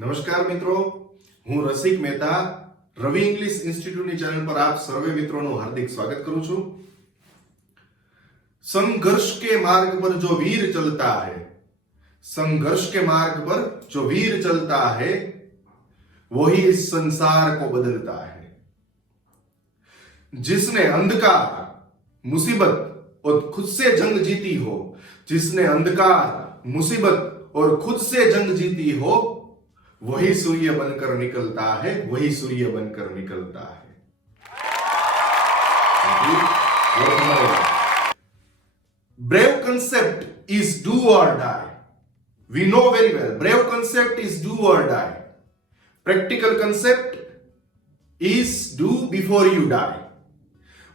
નમસ્કાર મિત્રો, હું રસિક મહેતા રવિ ઇંગ્લિશ ઇન્સ્ટિટ્યૂટની ચેનલ પર આપ સર્વે મિત્રોનું હાર્દિક સ્વાગત કરું છું। संघर्ष के मार्ग पर जो वीर चलता है, संघर्ष के मार्ग पर जो वीर चलता है, वही इस संसार को बदलता है। जिसने अंधकार, मुसीबत और खुद से जंग जीती हो, जिसने अंधकार, मुसीबत और खुद से जंग जीती हो, वही सूर्य बनकर निकलता है, वही सूर्य बनकर निकलता है। Brave concept is do or die. We know very well. Brave concept is do or die. Practical concept is do before you die.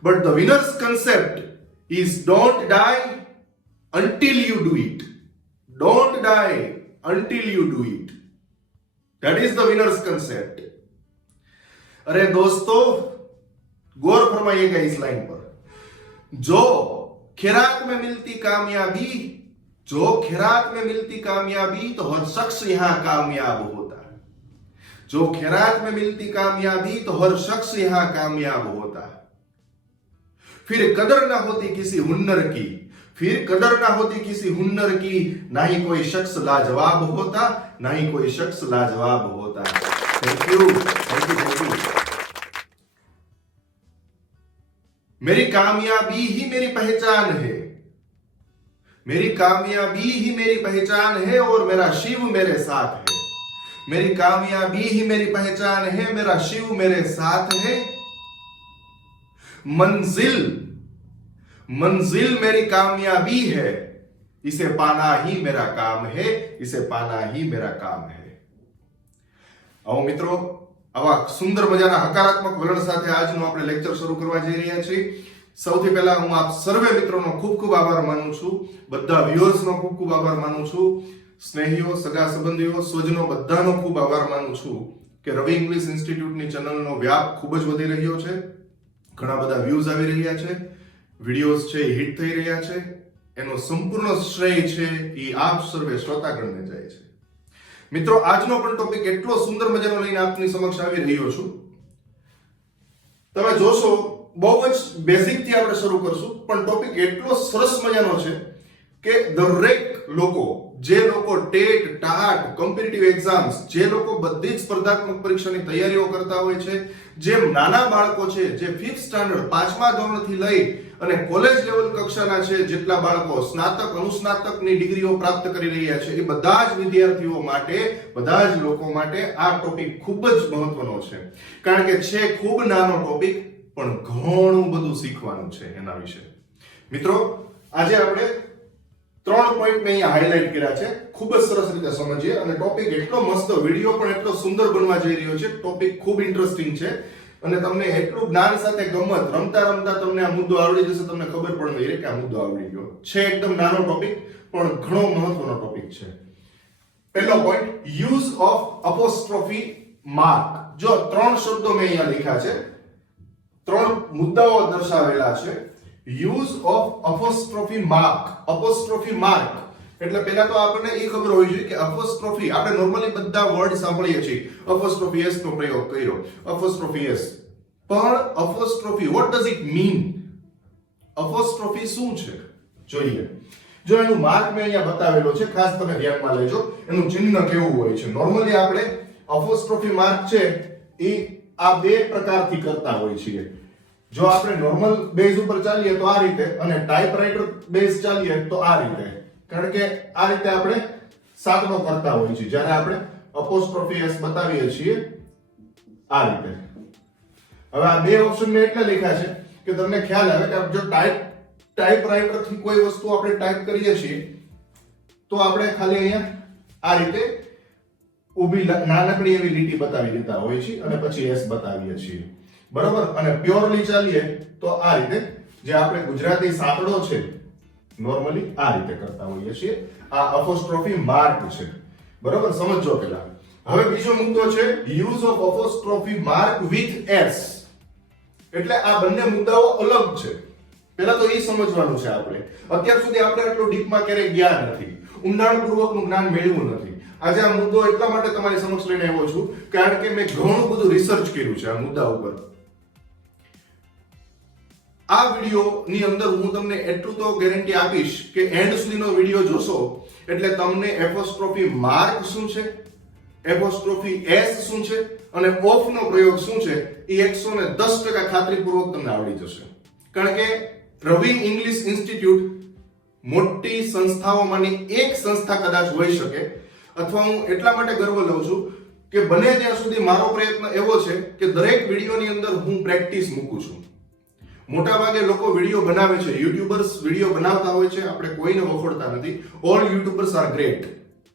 But the winner's concept is don't die until you do it. Don't die until you do it. That is the winner's concept. अरे दोस्तों, गौर फरमाइएगा इस line पर। जो खैरात में मिलती कामयाबी, जो खैरात में मिलती कामयाबी तो हर शख्स यहां कामयाब होता है। जो खैरात में मिलती कामयाबी तो हर शख्स यहां कामयाब होता है। फिर कदर ना होती किसी हुनर की, फिर कदर ना होती किसी हुनर की, ना ही कोई शख्स लाजवाब होता, ना ही कोई शख्स लाजवाब होता। Thank you, thank you, thank you. मेरी कामयाबी ही मेरी पहचान है, मेरी कामयाबी ही मेरी पहचान है और मेरा शिव मेरे साथ है। मेरी कामयाबी ही मेरी पहचान है, मेरा शिव मेरे साथ है। मंजिल, मंजिल मेरी कामयाबी है, इसे पाना ही मेरा काम है, इसे पाना ही मेरा काम है। आओ मित्रों, આવા સુંદર મજાના હકારાત્મક વલણ સાથે આજનો આપણે લેક્ચર શરૂ કરવા જઈ રહ્યા છીએ। સૌથી પહેલા હું આપ સર્વે મિત્રોનો ખૂબ ખૂબ આભાર માનું છું, બધા વ્યુઅર્સનો ખૂબ ખૂબ આભાર માનું છું, સ્નેહીઓ, સગા સંબંધીઓ, સ્વજનો બધાનો ખૂબ આભાર માનું છું કે રવિ ઇંગ્લિશ ઇન્સ્ટિટ્યૂટની ચેનલનો વ્યાપ ખૂબ જ વધી રહ્યો છે, ઘણા બધા વ્યૂઝ આવી રહ્યા છે, વિડીયોઝ છે એ હિટ થઈ રહ્યા છે। એનો સંપૂર્ણ શ્રેય છે એ આપ સર્વે શ્રોતાગણને જાય છે। મિત્રો, આજનો પણ ટોપિક એટલો સુંદર મજાનો લઈને આપની સમક્ષ આવી રહ્યો છું। તમે જોશો બહુ જ બેઝિક થી આપણે શરૂ કરશું, પણ ટોપિક એટલો સરસ મજાનો છે કે દરેક લોકો, જે લોકો ટેટ, ટાટ, કોમ્પિટિટિવ એક્ઝામ્સ, જે લોકો બધી જ સ્પર્ધાત્મક પરીક્ષાની તૈયારીઓ કરતા હોય છે, જે નાના બાળકો છે, જે 5th સ્ટાન્ડર્ડ 5મા ધોરણથી લઈ અને કોલેજ લેવલ કક્ષાના છે, જેટલા બાળકો સ્નાતક, અનુસ્નાતકની ડિગ્રીઓ પ્રાપ્ત કરી રહ્યા છે, એ બધા જ વિદ્યાર્થીઓ માટે, બધા જ લોકો માટે આ ટોપિક ખૂબ જ મહત્વનો છે। કારણ કે છે ખૂબ નાનો ટોપિક, પણ ઘણું બધું શીખવાનું છે એના વિશે। મિત્રો, આજે આપણે 3 પોઈન્ટ મેં અહીંયા હાઇલાઇટ કર્યા છે, ખૂબ જ સરસ રીતે સમજીએ। અને ટોપિક એટલો મસ્ત, વિડિયો પણ એટલો સુંદર બનવા જઈ રહ્યો છે, ટોપિક ખૂબ ઇન્ટરેસ્ટિંગ છે અને તમને એટલું જ્ઞાન સાથે ગમત, રમતા રમતા તમને આ મુદ્દો આવડી જશે, તમને ખબર પણ નહીં રહે કે આ મુદ્દો આવડી ગયો છે। એકદમ નાનો ટોપિક પણ ઘણો મહત્વનો ટોપિક છે। પહેલો point, use of apostrophe mark. જો 3 શબ્દો મેં અહીંયા લખ્યા છે, 3 મુદ્દાઓ દર્શાવેલા છે। Use of apostrophe mark. Apostrophe mark એટલે પહેલા તો આપણને એ ખબર હોવી જોઈએ કે અપોસ્ટ્રોફી, આપણે નોર્મલી બધા વર્ડ સાંભળીએ છીએ, અપોસ્ટ્રોફી એસ નો પ્રયોગ કર્યો, અપોસ્ટ્રોફી એસ, પણ apostrophe what does it mean? Apostrophe શું છે જોઈએ। જો એનું માર્ક મેં અહીંયા બતાવેલો છે, ખાસ તમે ધ્યાનમાં લેજો, એનું ચિહ્ન કેવું હોય છે। નોર્મલી આપણે અપોસ્ટ્રોફી માર્ક છે એ આ બે પ્રકારથી કરતા હોય છીએ। જો આપણે નોર્મલ બેઝ ઉપર ચાલીએ તો આ રીતે, અને ટાઈપરાઇટર બેઝ ચાલીએ તો આ રીતે। કારણ કે આ રીતે આપણે સાંકડો કરતા હોઈએ છીએ, જ્યારે આપણે અપોસ્ટ્રોફી એસ બતાવીએ છીએ આ રીતે। હવે આ બે ઓપ્શન મેં એટલે લખ્યા છે કે તમને ખ્યાલ આવે કે જો ટાઈપરાઇટર થી કોઈ વસ્તુ આપણે ટાઈપ કરીએ છીએ તો આપણે ખાલી અહીંયા આ રીતે ઊભી નાનકડી એવી લીટી બતાવી દેતા હોઈએ છીએ અને પછી એસ બતાવીએ છીએ, બરોબર। અને પ્યોરલી ચાલીએ તો આ રીતે, જે આપણે ગુજરાતી સાંકડો છે નોર્મલી આ રીતે કરતા હોઈએ છીએ। આ અપોસ્ટ્રોફી માર્ક છે, બરોબર, સમજો પહેલા। હવે બીજો મુદ્દો છે use of apostrophe mark with S. એટલે આ બંને મુદ્દાઓ અલગ છે, પહેલા તો એ સમજવાનું છે આપણે। અત્યાર સુધી આપણે આટલું ડીપમાં ક્યારેય ગયા નથી। ઊંડાણપૂર્વકનું જ્ઞાન મેળવ્યું નથી. આજે આ મુદ્દો એટલા માટે તમારી સમક્ષ લઈને આવ્યો છું કારણ કે મેં ઘણું બધું રિસર્ચ કર્યું છે આ મુદ્દા ઉપર. આ વિડીયોની અંદર હું તમને એટલું તો ગેરંટી આપીશ કે એન્ડ સુધીનો વિડીયો જોશો એટલે તમને એપોસ્ટ્રોફી માર્ક શું છે, એપોસ્ટ્રોફી એસ શું છે અને ઓફ નો પ્રયોગ શું છે એ 110% ખાતરીપૂર્વક તમને આવડી જશે. કારણ કે રવિ ઇંગ્લિશ ઇન્સ્ટિટ્યૂટ મોટી સંસ્થાઓમાંની એક સંસ્થા કદાચ હોઈ શકે, અથવા હું એટલા માટે ગર્વ લઉં છું કે બને ત્યાં સુધી મારો પ્રયત્ન એવો છે કે દરેક વિડીયોની અંદર હું પ્રેક્ટિસ મૂકું છું. મોટાભાગે લોકો વિડીયો બનાવે છે, યુટ્યુબર્સ વિડીયો બનાવતા હોય છે, આપણે કોઈને વખોડતા નથી. All YouTubers R great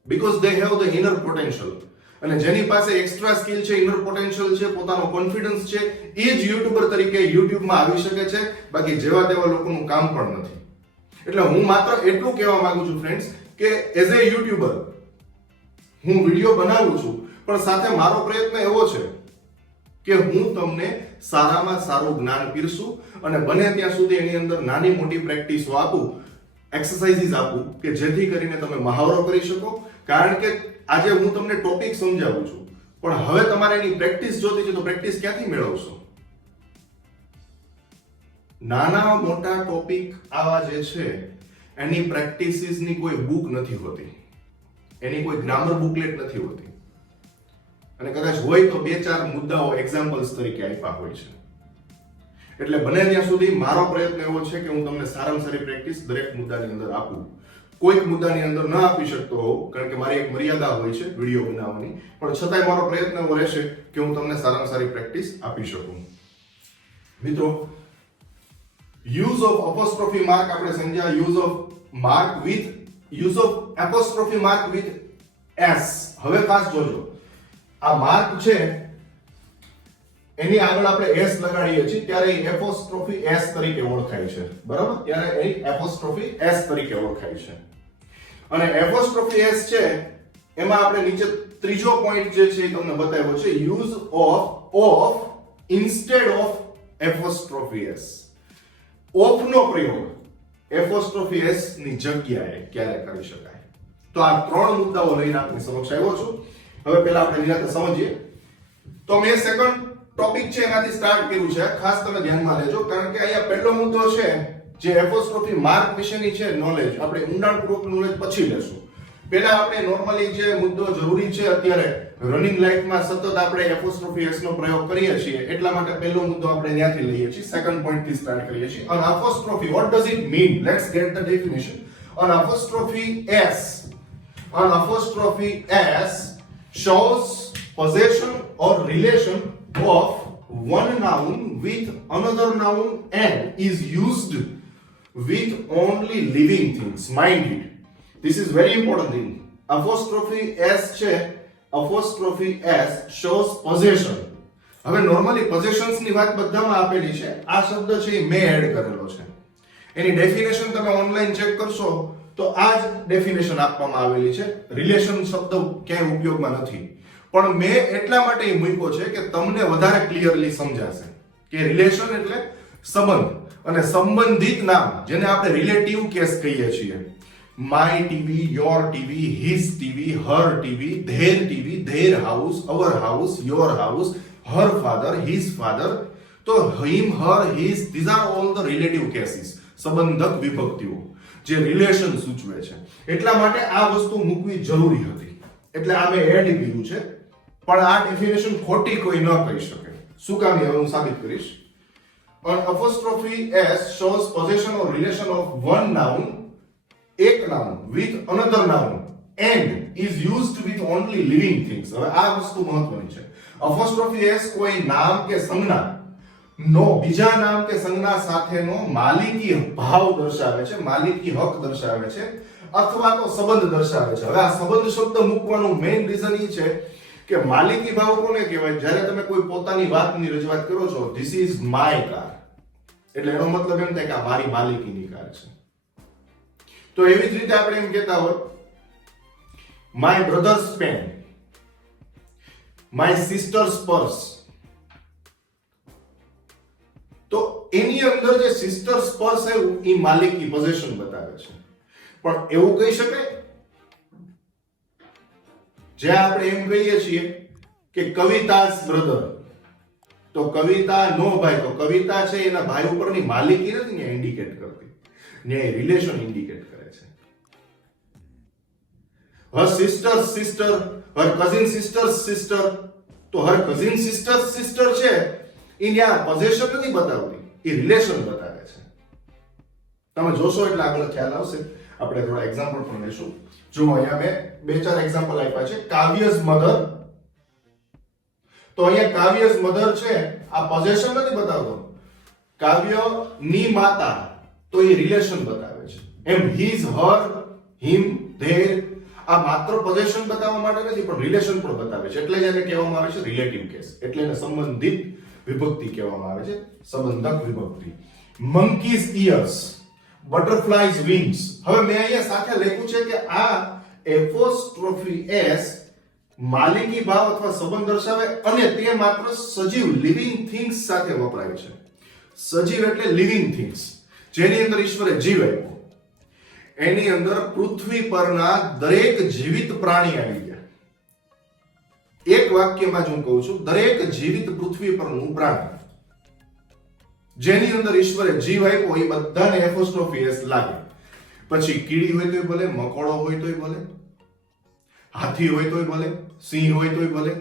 because they have the inner potential. અને જેની પાસે એક્સ્ટ્રા સ્કિલ છે, ઇનર પોટેન્શિયલ છે, પોતાનો કોન્ફિડન્સ છે, એ જ યુટ્યુબર તરીકે યુટ્યુબમાં આવી શકે છે. બાકી જેવા તેવા લોકોનું કામ પણ નથી. એટલે હું માત્ર એટલું કહેવા માંગુ છું ફ્રેન્ડ્સ કે એઝ એ યુટ્યુબર હું વિડીયો બનાવું છું, પણ સાથે મારો પ્રયત્ન એવો છે કે હું તમને સારામાં સારું જ્ઞાન પીરસું અને બને ત્યાં સુધી એની અંદર નાની મોટી પ્રેક્ટિસો આપું, એક્સરસાઇઝીસ આપું કે જેથી કરીને તમે મહાવરો કરી શકો. કારણ કે આજે હું તમને ટોપિક સમજાવું છું, પણ હવે તમારે એની પ્રેક્ટિસ જોતી છે તો પ્રેક્ટિસ ક્યાંથી મેળવશો? નાના મોટા ટોપિક આવા જે છે એની પ્રેક્ટિસીસની કોઈ બુક નથી હોતી, એની કોઈ ગ્રામર બુકલેટ નથી હોતી, અને કદાચ હોય તો 2-4 મુદ્દાઓ એક્ઝામ્પલ્સ તરીકે આપ્યા હોય છે. એટલે બને ત્યાં સુધી મારો પ્રયત્ન એવો છે કે હું તમને સારામાં સારી પ્રેક્ટિસ દરેક મુદ્દાની અંદર આપું. કોઈક મુદ્દાની અંદર ન આપી શકતો હોઉં કારણ કે મારી એક મર્યાદા હોય છે વિડીયો બનાવવાની, પણ છતાંય મારો પ્રયત્ન એવો રહેશે કે હું તમને સારામાં સારી પ્રેક્ટિસ આપી શકું. મિત્રો, યુઝ ઓફ અપોસ્ટ્રોફી માર્ક આપણે સમજ્યા. Use of mark with use of apostrophe mark with S. હવે ખાસ જોજો, આ માર્ક છે એની આગળ આપણે એસ લગાડીએ છીએ ત્યારે એપોસ્ટ્રોફી એસ તરીકે ઓળખાય છે, બરાબર? ત્યારે એ એપોસ્ટ્રોફી એસ તરીકે ઓળખાય છે. અને એપોસ્ટ્રોફી એસ છે એમાં આપણે નીચે ત્રીજો પોઈન્ટ જે છે એ તમને બતાવ્યો છે, use of instead of apostrophe S. Of નો પ્રયોગ એપોસ્ટ્રોફી એસ ની જગ્યાએ ક્યારે કરી શકાય. તો આ 3 મુદ્દાઓ લઈને આપની સમક્ષ આવ્યો છું. હવે પહેલા આપણે નિરાંતે સમજીએ. તો મેં સેકન્ડ ટોપિક છે એનાથી સ્ટાર્ટ કર્યું છે, ખાસ તમે ધ્યાનમાં લેજો. કારણ કે અહીંયા પહેલો મુદ્દો છે જે એપોસ્ટ્રોફી માર્ક વિશેની છે નોલેજ, આપણે ઊંડાણપૂર્વક નોલેજ પછી લેશું. પહેલા આપણે નોર્મલી જે મુદ્દો જરૂરી છે અત્યારે રનિંગ લાઈફમાં સતત આપણે એપોસ્ટ્રોફી એસ નો પ્રયોગ કરીએ છીએ, એટલા માટે પહેલો મુદ્દો આપણે ત્યાંથી લઈએ છીએ, સેકન્ડ પોઈન્ટ થી સ્ટાર્ટ કરીએ છીએ. An apostrophe, what does it mean? Let's get the definition. An apostrophe s shows possession or relation of one noun with another noun and is used with only living things. Mind it. This is very important thing. Apostrophe s છે, apostrophe s shows possession. હવે normally પોઝેશન્સ ની વાત બધામાં આપેલી છે. આ શબ્દ છે એ મેં એડ કરેલો છે. એની ડેફિનેશન તમે ઓનલાઈન ચેક કરશો તો આ જ ડેફિનેશન આપવામાં આવેલી છે. રિલેશન શબ્દ ક્યાંય ઉપયોગમાં નથી, પણ મેં એટલા માટે મૂક્યો છે કે તમને વધારે ક્લિયરલી સમજાશે કે રિલેશન એટલે સંબંધ, અને સંબંધિત નામ જેને આપણે રિલેટિવ કેસ કહીએ છીએ. My TV, your TV, his TV, her TV, their TV, their house, our house, your house, her father, his father. તો him, her, his, these are all the relative cases, સંબંધક વિભક્તિઓ જે relation સૂચવે છે. એટલા માટે આ વસ્તુ મૂકવી જરૂરી હતી, એટલે આ મેં એડ કર્યું છે. પણ આ ડેફિનેશન ખોટી કોઈ ન કહી શકે. શું કામ? હવે હું સાબિત કરીશ. An apostrophe s shows possession or relation of one noun, એક noun, with another noun and is used with only living things. હવે આ વસ્તુ મહત્વની છે. apostrophe s કોઈ નામ કે સંજ્ઞા નો બીજા નામ કે સંજ્ઞા સાથેનો માલિકી ભાવ દર્શાવે છે, માલિકી હક દર્શાવે છે, અથવા તો સંબંધ દર્શાવે છે. હવે આ સંબંધ શબ્દ મૂકવાનું મેઇન રીઝન એ છે કે માલિકી ભાવ કોને કહેવાય? જ્યારે તમે કોઈ પોતાની વાતની રજૂઆત કરો છો, ધીસ ઇઝ માય કાર, એટલે એનો મતલબ એમ થાય કે આ મારી માલિકીની કાર છે. તો એવી જ રીતે આપણે એમ કહેતા હોય my brothers pen, my sisters purse. તો એની અંદર જે સિસ્ટર્સ પર્સ છે એ માલિકી પોઝેશન બતાવે છે. પણ એવું કહી શકાય જે આપણે એમ કહીએ છીએ કે કવિતા's બ્રધર, તો કવિતા નો ભાઈ, તો કવિતા છે એના ભાઈ ઉપરની માલિકી નથી ને ઇન્ડિકેટ કરતી, ને રિલેશન ઇન્ડિકેટ કરે છે. her sister's sister, her cousin sister's sister, તો her cousin sister's sister છે એ ત્યાં પોઝેશન નથી બતાવતી, એ રિલેશન બતાવે છે. તમે જોશો એટલે આગળ ખ્યાલ આવશે. આપણે થોડા એક્ઝામ્પલ પણ લેશું. જો અહીંયા મેં બે ચાર એક્ઝામ્પલ આપ્યા છે. કાવ્ય's mother, તો અહીંયા કાવ્ય's mother છે આ પોઝેશન નથી બતાવતો. કાવ્યની માતા, તો એ રિલેશન બતાવે છે. એમ his, her, him, their, આ માત્ર પોઝેશન બતાવવા માટે નથી પણ રિલેશન પણ બતાવે છે. એટલે જ એને કહેવામાં આવે છે રિલેટિવ કેસ, એટલે એને સંબંધિત વિભક્તિ કહેવામાં આવે છે, સંબંધક વિભક્તિ. monkey's ears, butterfly's wings. હવે મેં અહીંયા સાથે લખ્યું છે કે આ એપોસ્ટ્રોફી s માલિકી ભાવ અથવા સંબંધ દર્શાવે અને તે માત્ર સજીવ લિવિંગ થિંગ્સ સાથે વપરાય છે. સજીવ એટલે લિવિંગ થિંગ્સ, જેની અંદર ઈશ્વરે જીવ આપ્યો. એની અંદર પૃથ્વી પરના દરેક જીવિત પ્રાણી આવી ગયા. એક વાક્યમાં જ હું કહું છું, દરેક જીવિત પૃથ્વી પરનું પ્રાણી જેની અંદર ઈશ્વરે જીવ આપ્યો એ બધાને એપોસ્ટ્રોફી s લાગે. પછી કીડી હોય તોય ભલે, મકોડો હોય તોય ભલે, હાથી હોય તોય ભલે, સિંહ હોય તોય ભલે,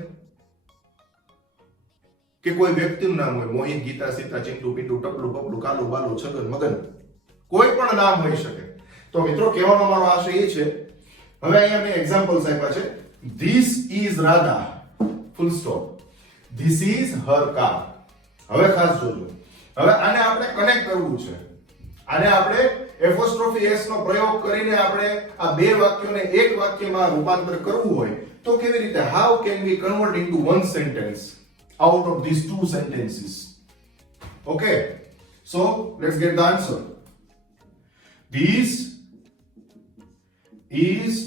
કે કોઈ વ્યક્તિનું નામ હોય, મોહિત, ગીતા, સીતા, ચિંટુ, પિંટુ, ટપલું, પપલું, કાલુ, બાલુ, છગન, મગન, કોઈ પણ નામ હોઈ શકે. તો મિત્રો કહેવાનો મારો આશય એ છે, હવે અહીંયા મેં એક્ઝામ્પલ્સ આપ્યા છે. This is Radha, full stop. This is her car. હવે ખાસ જોજો. હવે આને આપણે કનેક્ટ કરવું છે. આને આપણે એપોસ્ટ્રોફી s નો પ્રયોગ કરીને આપણે આ બે વાક્યોને એક વાક્યમાં રૂપાંતર કરવું હોય તો કેવી રીતે? How can we convert into one sentence out of these two sentences? Okay, so let's get the answer. This is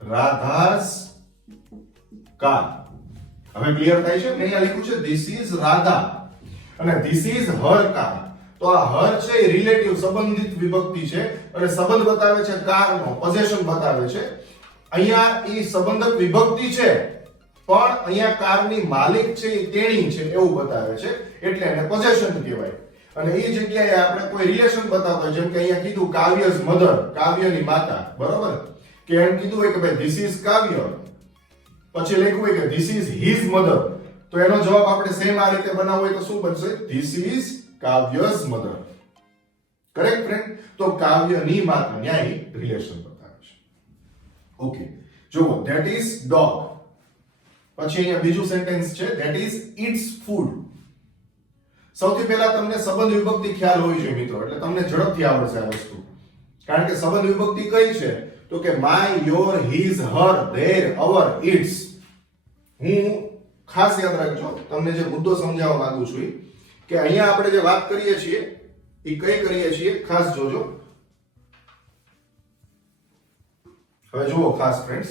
Radha's car. હવે ક્લિયર થાય છે? મેં અહીંયા લખ્યું છે this is Radha અને this is her car. તો આ her છે એ રિલેટિવ સંબંધિત વિભક્તિ છે અને સંબંધ બતાવે છે કાર નો, પોઝેશન બતાવે છે. અહીંયા ઈ સંબંધક વિભક્તિ છે પણ અહીંયા કારની માલિક છે એ તેણી છે એવું બતાવે છે, એટલે એને પોઝેશન કહેવાય. અને એ જગ્યાએ આપણે કોઈ રિલેશન બતાવતા હોય, જેમ કે અહીંયા કીધું કાવ્ય's mother, કાવ્યની માતા, બરોબર? કે એમ કીધું હોય કે ભાઈ this is કાવ્ય, પછી લખ્યું હોય કે this is his mother, તો એનો જવાબ આપણે સેમ આ રીતે બનાવવો હોય તો શું બનશે? This is કાવ્ય's mother. Correct friend? તો કાવ્યની માતા ન્યાય રિલેશન બતાવે છે. ઓકે, જુઓ, that is dog. પછી અહીંયા બીજું સેન્ટેન્સ છે that is its food. સૌથી પહેલા તમને સંબંધ વિભક્તિ ખ્યાલ હોવી જોઈએ મિત્રો, એટલે તમને ઝડપથી આવડશે આ વસ્તુ. કારણ કે સંબંધ વિભક્તિ કઈ છે? તો કે my, your, his, her, their, our, its. હું ખાસ યાદ રાખજો, તમને જે મુદ્દો સમજાવવા માંગુ છું કે અહીંયા આપણે જે વાત કરીએ છીએ એ કઈ કરીએ છીએ, ખાસ જોજો. હવે જુઓ ખાસ ફ્રેન્ડ્સ,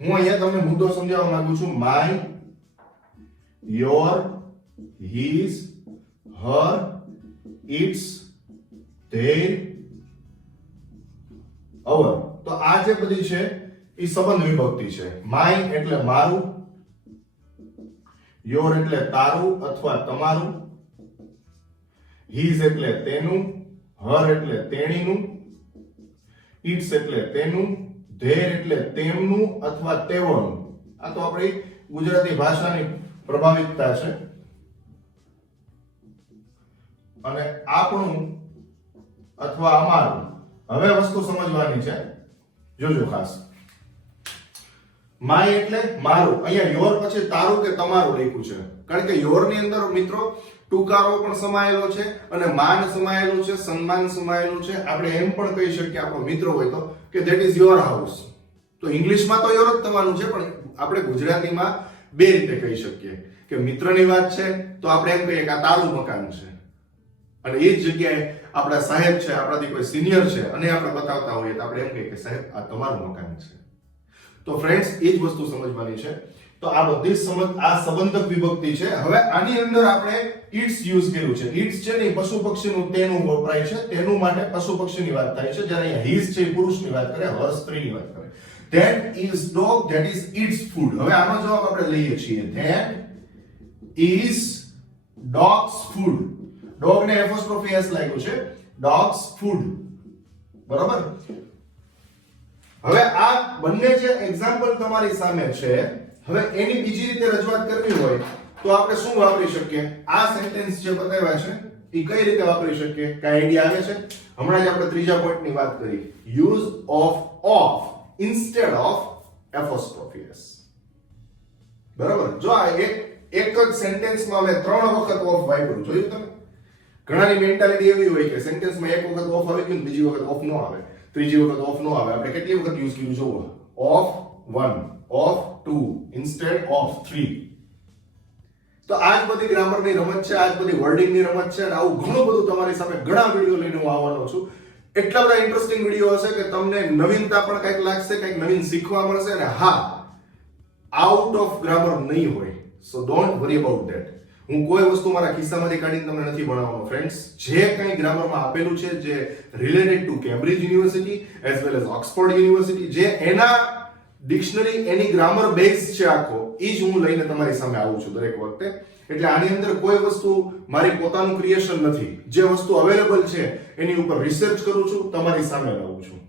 હું અહીંયા તમને મુદ્દો સમજાવવા માંગુ છું. my, your, his, her, its, their, our. તો આ જે બધી છે એ સંબંધ વિભક્તિ છે. my એટલે મારું, your એટલે તારું અથવા તમારું, his એટલે તેનું, her એટલે તેણીનું, its એટલે તેનું, their એટલે તેમનું અથવા તેઓનું. આ તો આપણી ગુજરાતી ભાષાની પ્રભાવિતતા છે. અને આપણું અથવા અમારું. હવે વસ્તુ સમજવાની છે, જોજો ખાસ. માય એટલે મારું, અહીંયા યોર પછી તારું કે તમારું લખ્યું છે, કારણ કે યોર ની અંદર મિત્રો ટુકારો પણ સમાયેલો છે અને માન સમાયેલું છે, સન્માન સમાયેલું છે. આપણે એમ પણ કહી શકીએ આપણો મિત્ર હોય તો કે ધેટ ઇઝ યોર હાઉસ. તો ઇંગ્લિશમાં તો યોર જ થવાનું છે, પણ આપણે ગુજરાતીમાં બે રીતે કહી શકીએ કે મિત્રની વાત છે તો આપણે એમ કહીએ કે આ તારું મકાન છે, અને એ જ જગ્યાએ આપણા સાહેબ છે, આપણાથી કોઈ સિનિયર છે અને આપણે બતાવતા હોઈએ તો આપણે એમ કહીએ કે સાહેબ આ તમારું મકાન છે. તો ફ્રેન્ડ્સ એ જ વસ્તુ સમજવાની છે. તો આ બધી સમજ આ સંબંધક વિભક્તિ છે. હવે આની અંદર આપણે ઇટ્સ યુઝ કર્યું છે. ઇટ્સ છે ને પશુ પક્ષીનું તેનું વપરાય છે, તેનું માટે પશુ પક્ષીની વાત થાય છે. જ્યારે અહીંયા હિઝ છે એ પુરુષની વાત કરે, હર સ્ત્રીની વાત કરે. That is dog that is its food. હવે આનો જવાબ આપણે લઈએ છીએ. That is dog's food. Dog ને એપોસ્ટ્રોફી એસ લાગ્યું છે. Dog's food. બરાબર? હવે આ બંને જે એક્ઝામ્પલ તમારી સામે છે, હવે એની બીજી રીતે રજૂઆત કરવી હોય તો આપણે શું વાપરી શકીએ? આ સેન્ટેન્સ જે બતાવ્યા છે એ કઈ રીતે વાપરી શકીએ? કઈ આઈડિયા આવે છે? હમણાં જ આપણે ત્રીજા પોઈન્ટની વાત કરી. Use of instead of apostrophe s. બરાબર? જો આ એક જ સેન્ટેન્સમાં અમે 3 વખત ઓફ વાપર્યું, જોયું તમે? ઘણાની મેન્ટાલિટી એવી હોય કે સેન્ટેન્સમાં એક વખત ઓફ આવી ગયું, બીજી વખત ઓફ ન આવે, ત્રીજી વખત ઓફ ન આવે. આપણે કેટલી વખત યુઝ કર્યું જોવો. Of 1, of 2, instead of 3. તો આજ બધી ગ્રામરની રમત છે, આજ બધી વર્ડિંગની રમત છે, અને આવું ઘણું બધું તમારી સામે ઘણા વિડિયો લઈને હું આવવાનો છું. એટલા બધા ઇન્ટરેસ્ટિંગ વિડિયો હશે કે તમને નવીનતા પણ કંઈક લાગશે, કંઈક નવીન શીખવા મળશે. અને હા, આઉટ ઓફ ગ્રામર નહીં હોય, સો ડોન્ટ વરી અબાઉટ ધેટ. હું કોઈ વસ્તુ મારા ખિસ્સામાંથી કાઢીને તમને નથી ભણાવવાનો ફ્રેન્ડ્સ. જે કંઈ ગ્રામરમાં આપેલું છે, જે related to Cambridge university as well as Oxford university, જે એના ડિક્શનરી, એની ગ્રામર બેઝ છે આખો, એ જ હું લઈને તમારી સામે આવું છું દરેક વખતે. એટલે આની અંદર કોઈ વસ્તુ મારી પોતાનું ક્રિએશન નથી. જે વસ્તુ અવેલેબલ છે એની ઉપર રિસર્ચ કરું છું, તમારી સામે લાવું છું.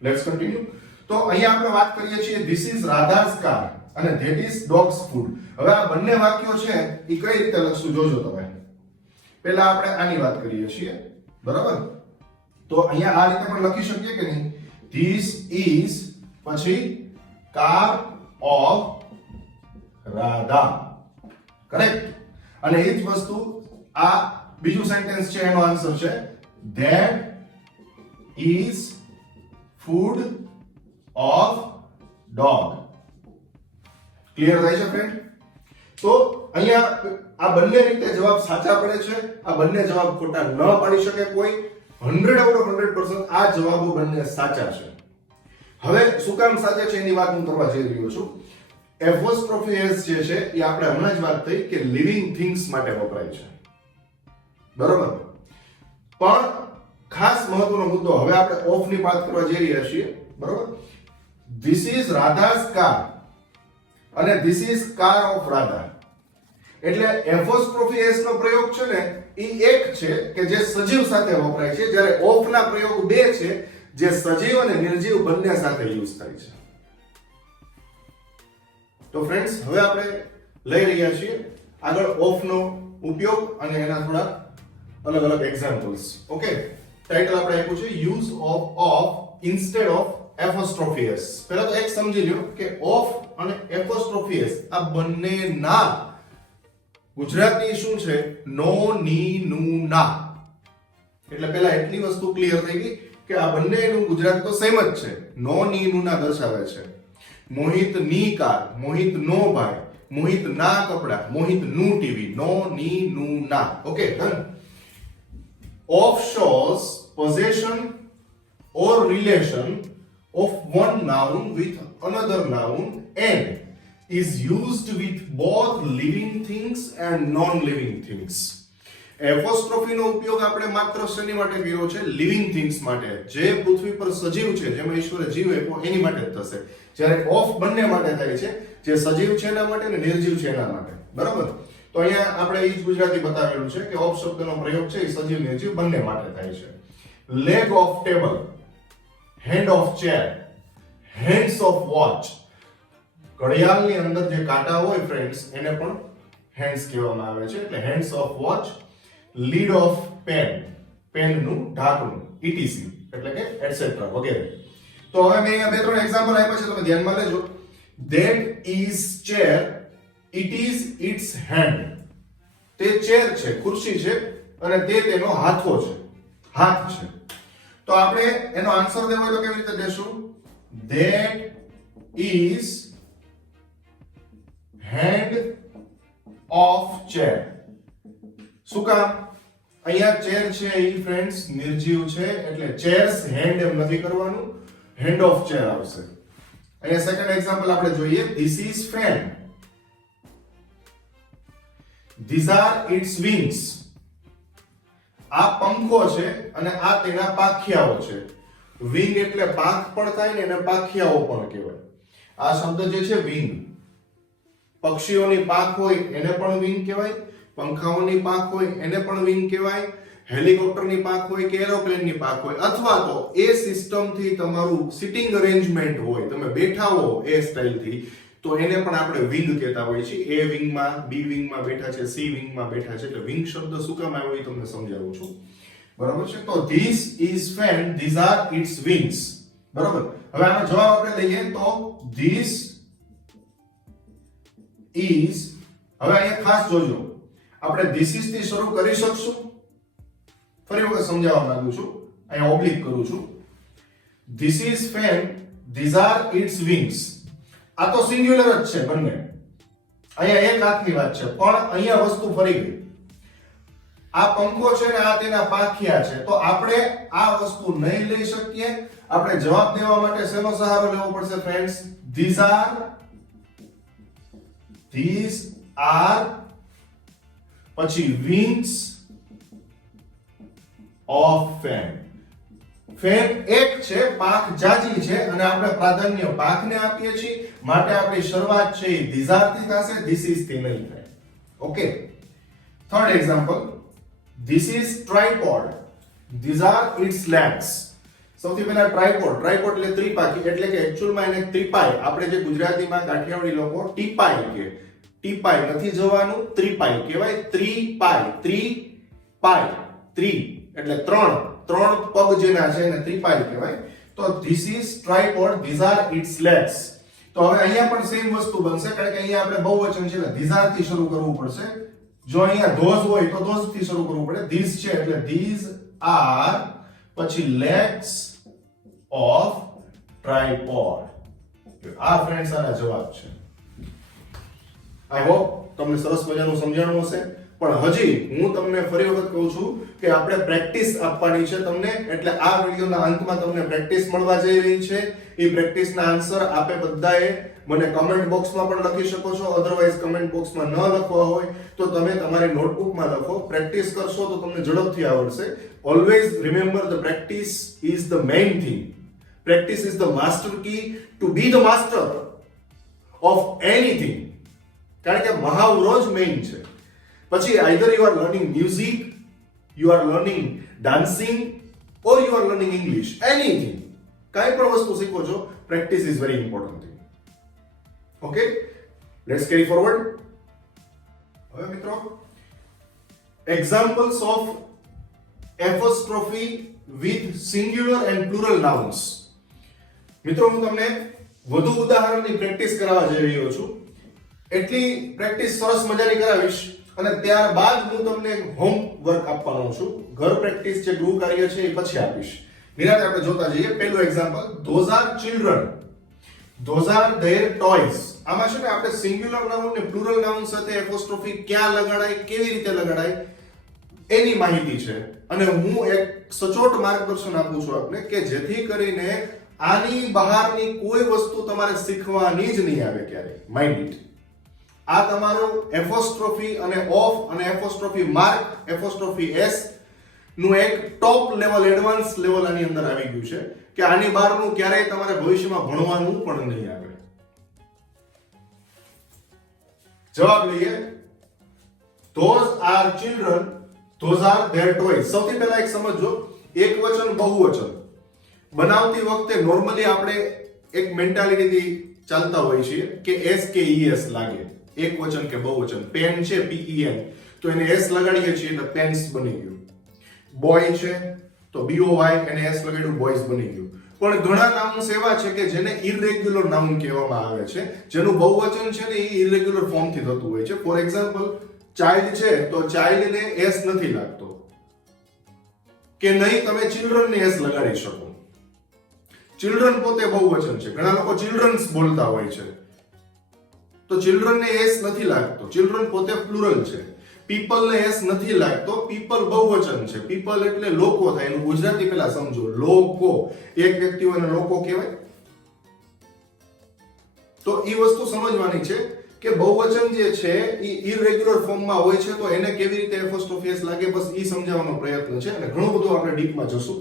Let's continue. તો અહીંયા આપણે વાત કરીએ છીએ ધીસ ઇઝ રાધાસ કાર અને ધેટ ઇઝ ડોગ્સ ફૂડ. હવે આ બંને વાક્યો છે એ કઈ રીતે લખશું જોજો તમે. પહેલા આપણે આની વાત કરીએ છીએ, બરાબર? તો અહીંયા આ રીતે પણ લખી શકીએ કે નહીં? ધીસ ઇઝ પછી કાર ઓફ રાધા. કરેક્ટ? અને એ જ વસ્તુ આ બીજું સેન્ટેન્સ છે, એનો આન્સર છે that is food of dog. Clear થાય છે ફ્રેન્ડ? તો અહીંયા આ બંને રીતે જવાબ સાચા પડે છે, આ બંને જવાબ ખોટા ન પાડી શકે કોઈ. 100% આ જવાબો બંને સાચા છે. હવે શું કામ સાચા છે એની વાત હું કરવા જઈ રહ્યો છું. એપોસ્ટ્રોફી એસ જે છે એ આપણે હમણાં જ વાત થઈ કે લિવિંગ થિંગ્સ માટે વપરાય છે, બરોબર? પણ ખાસ મહત્વનો મુદ્દો, હવે આપણે ઓફ ની વાત કરવા જઈ રહ્યા છીએ, બરોબર? ધીસ ઇઝ રાધાસ કાર અને this is car of Radha. એટલે એપોસ્ટ્રોફી એસ નો પ્રયોગ છે ને એ એક છે કે જે સજીવ સાથે વપરાય છે, જ્યારે ઓફ ના પ્રયોગ બે છે જે સજીવ અને નિર્જીવ બંને સાથે યુઝ થાય છે. તો ફ્રેન્ડ્સ, હવે આપણે લઈ રહ્યા છીએ આગળ ઓફ નો ઉપયોગ અને એના થોડા અલગ અલગ એક્ઝામ્પલ્સ. ઓકે, ટાઇટલ આપણે આપ્યું છે use of instead of apostrophe S. પહેલા તો એક સમજી લ્યો કે ઓફ અને એપોસ્ટ્રોફી એસ આ બંનેના ગુજરાતી શું છે? નો, ની, નું, ના. એટલે પહેલા એટલી વસ્તુ ક્લિયર થઈ ગઈ કે આ બંનેનું ગુજરાતી તો સેમ જ છે. નો, ની, નું, ના દર્શાવે છે. મોહિત ની કાર, મોહિત નો ભાઈ, મોહિત ના કપડા, મોહિત નું ટીવી. નો, ની, નું, ના. Okay, done. Of shows possession or relation of one noun with another noun and is used with both living things and non-living things. Apostrophe નો ઉપયોગ આપણે માત્ર શેની માટે કર્યો છે? લિવિંગ થિંગ્સ માટે. જે પૃથ્વી પર સજીવ છે, જેમાં ઈશ્વરે જીવ આપ્યો એની માટે જ થશે. જ્યારે ઓફ બંને માટે થાય છે, જે સજીવ છે એના માટે અને નિર્જીવ છે એના માટે, બરાબર? તો અહીંયા આપણે એ જ ગુજરાતી બતાવેલું છે કે ઓફ શબ્દનો પ્રયોગ છે એ સજીવ નિર્જીવ બંને માટે થાય છે. Leg of table, hand of chair, hands of watch. ઘડિયાળની અંદર જે કાંટા હોય ફ્રેન્ડ્સ એને પણ હેન્ડ્સ કહેવામાં આવે છે. એટલે hands of watch, lid of pen, પેનનું ઢાંકણું, ઇટીસી એટલે કે એટસેટ્રા વગેરે. તો હવે મેં અહીંયા બે ત્રણ એક્ઝામ્પલ આપ્યા છે, તમે ધ્યાનમાં લેજો. That is chair, it is its hand. તે ચેર છે, ખુરશી છે, અને તે તેનો હાથો છે, હાથ છે. તો આપણે એનો આન્સર દેવો હોય તો કેવી રીતે દેશું? That is hand of chair. શું કામ? અહીંયા ચેર છે એ ફ્રેન્ડ્સ નિર્જીવ છે, એટલે ચેર્સ હેન્ડ એમ નથી કરવાનું, હેન્ડ ઓફ ચેર આવશે. અહીંયા સેકન્ડ એક્ઝામ્પલ આપણે જોઈએ. This is fan. These are its wings. આ પંખો છે અને આ તેના પાંખિયાઓ છે. વિંગ એટલે પાંખ પણ થાય ને એને પાંખિયાઓ પણ કહેવાય. આ શબ્દ જે છે વિંગ, પક્ષીઓની પાંખ હોય એને પણ વિંગ કહેવાય, પંખાઓની પાંખ હોય એને પણ વિંગ કહેવાય, હેલિકોપ્ટરની પાંખ હોય કે એરોપ્લેનની પાંખ હોય, અથવા તો એ સિસ્ટમથી તમારું સિટિંગ અરેન્જમેન્ટ હોય, તમે બેઠા હો એ સ્ટાઇલથી, તો એને પણ આપણે વિંગ કહેતા હોઈએ છીએ. એ વિંગમાં, બી વિંગમાં બેઠા છે, સી વિંગમાં બેઠા છે. એટલે વિંગ શબ્દ શું કામ આવ્યો એ તમને સમજાવું છું. બરાબર છે? તો this is fan, these are its wings. બરાબર? હવે આનો જવાબ આપણે લઈએ તો ધીસ ઇઝ, હવે અહીંયા ખાસ જોજો, આપણે ધીસ ઇઝ થી શરૂ કરી શકશું. ફરી વખત સમજાવવા માંગુ છું, અહીંયા ઓબ્લિક કરું છું. This is fan, these are its wings. આ તો સિંગ્યુલર જ છે બંને, અહીંયા એક હાથની વાત છે, પણ અહીંયા વસ્તુ ફરી ગઈ. આ પંખો છે ને આ તેના પાંખિયા છે, તો આપણે આ વસ્તુ નહીં લઈ શકીએ. આપણે જવાબ દેવા માટે શેનો સહારો લેવો પડશે ફ્રેન્ડ્સ? these are પછી wings of fan. ફેન એક છે, પાંખ જાજી છે, અને આપણે પ્રાધાન્ય પાંખને આપીએ છીએ, માટે આપણી શરૂઆત છે these are થી થશે, this is થી નહીં થાય. Okay, third example, this is tripod, these are its legs. સૌથી પહેલા ટ્રાયપોડ, ટ્રાયપોડ એટલે ત્રિપાખી, એટલે કે એક્ચ્યુઅલમાં એને ત્રિપાઈ, આપણે જે ગુજરાતીમાં કાઠિયાવાડી લોકો ટીપાઈ કે, ટીપાઈ નથી જવાનું, ત્રિપાઈ કહેવાય. ત્રિપાઈ, ત્રિપાઈ, ત્રિ એટલે ત્રણ, ત્રણ પગ જેના છે એને ત્રિપાઈ કહેવાય. તો this is tripod, these are its legs. તો હવે અહીંયા પણ સેમ વસ્તુ બનશે, કારણ કે અહીંયા આપણે બહુવચન છે એટલે these are થી શરૂ કરવું પડશે. જો અહીંયા those હોય તો those થી શરૂ કરવું પડે. these છે એટલે these are, પછી legs of tripod. આ ફ્રેન્ડ્સ આના જવાબ છે. આઈ હોપ તમને સરસ મજાનું સમજાણું હશે. પણ હજી હું તમને ફરી વખત કહું છું કે આપણે પ્રેક્ટિસ આપવાની છે તમને, એટલે આ વિડિયોના અંતમાં તમને પ્રેક્ટિસ મળવા જઈ રહી છે. એ પ્રેક્ટિસના આન્સર આપે બધાએ મને કમેન્ટ બોક્સમાં પણ લખી શકો છો, અધરવાઇઝ કમેન્ટ બોક્સમાં ન લખવા હોય તો તમે તમારી નોટબુકમાં લખો. પ્રેક્ટિસ કરશો તો તમને ઝડપથી આવડશે. Always remember the practice is the main thing. Practice is the master key to be the master of anything. કારણ કે મહાવરો જ મેઇન છે. પછી either you are learning music, you are learning dancing, or you are learning English, anything. કાંઈ પણ વસ્તુ શીખો છો, practice is very important thing. Okay, let's carry forward. હવે મિત્રો, examples of apostrophe with singular and plural nouns. મિત્રો, હું તમને વધુ ઉદાહરણની પ્રેક્ટિસ કરાવવા જઈ રહ્યો છું. એટલી પ્રેક્ટિસ સરસ મજાની કરાવીશ અને ત્યારબાદ હું તમને હોમવર્ક આપવાનો છું. ઘર પ્રેક્ટિસ જે ગૃહ કાર્ય છે એ પછી આપીશ. નિરાંતે આપણે જોતા જઈએ. પહેલું example, those are children, those are their toys. આમાં છે ને આપણે સિંગ્યુલર નાઉન ને પ્લુરલ નાઉન સાથે એપોસ્ટ્રોફી ક્યાં લગાડાય, કેવી રીતે લગાડાય એની માહિતી છે. અને હું એક સચોટ માર્ગદર્શન આપું છું આપને કે જેથી કરીને આની બહારની કોઈ વસ્તુ તમારે શીખવાની જ નહીં આવે ક્યારે. Mind it. આ તમારું એપોસ્ટ્રોફી અને ઓફ અને એપોસ્ટ્રોફી માર્ક, એપોસ્ટ્રોફી એસ નું એક ટોપ લેવલ, એડવાન્સ લેવલ આની અંદર આવી ગયું છે કે આની બહારનું ક્યારેય તમારે ભવિષ્યમાં ભણવાનું પણ નહીં આવે. જવાબ લઈએ. those are children, those are their toys. સૌથી પહેલા એક સમજો, એકવચન બહુવચન બનાવતી વખતે નોર્મલી આપણે એક મેન્ટાલિટીથી ચાલતા હોઈએ છીએ કે એસ કે ઈએસ લાગે, એક વચન કે બહુવચન. પેન છે PEN, તો એને એસ લગાડીએ છીએ એટલે પેન્સ બની ગયું. બોય છે તો BOY, એને એસ લગાડ્યું, બોયઝ બની ગયું. પણ ઘણા નાઉન્સ એવા છે કે જેને ઇરેગ્યુલર નાઉન કહેવામાં આવે છે, જેનું બહુવચન છે ને એ ઇરેગ્યુલર ફોર્મથી થતું હોય છે. ફોર એક્ઝામ્પલ, ચાઇલ્ડ છે તો ચાઇલ્ડને એસ નથી લાગતો કે નહીં તમે ચિલ્ડ્રનને એસ લગાડી શકો. ચિલ્ડ્રન પોતે બહુવચન છે, ઘણા લોકો ચિલ્ડ્રન્સ બોલતા હોય છે તો ચિલ્ડ્રનને એસ નથી લાગતો, ચિલ્ડ્રન પોતે પ્લુરલ છે. પીપલને એસ નથી લાગતો, પીપલ બહુવચન છે. પીપલ એટલે લોકો થાય, એનું ગુજરાતી પહેલા સમજો. લોકો, એક વ્યક્તિ હોય એને લોકો કહેવાય. તો એ વસ્તુ સમજવાની છે કે બહુવચન જે છે એ ઇરેગ્યુલર ફોર્મમાં હોય છે તો એને કેવી રીતે એપોસ્ટ્રોફી એસ લાગે, બસ એ સમજાવવાનો પ્રયત્ન છે. અને ઘણું બધું આપણે ડીપમાં જશું.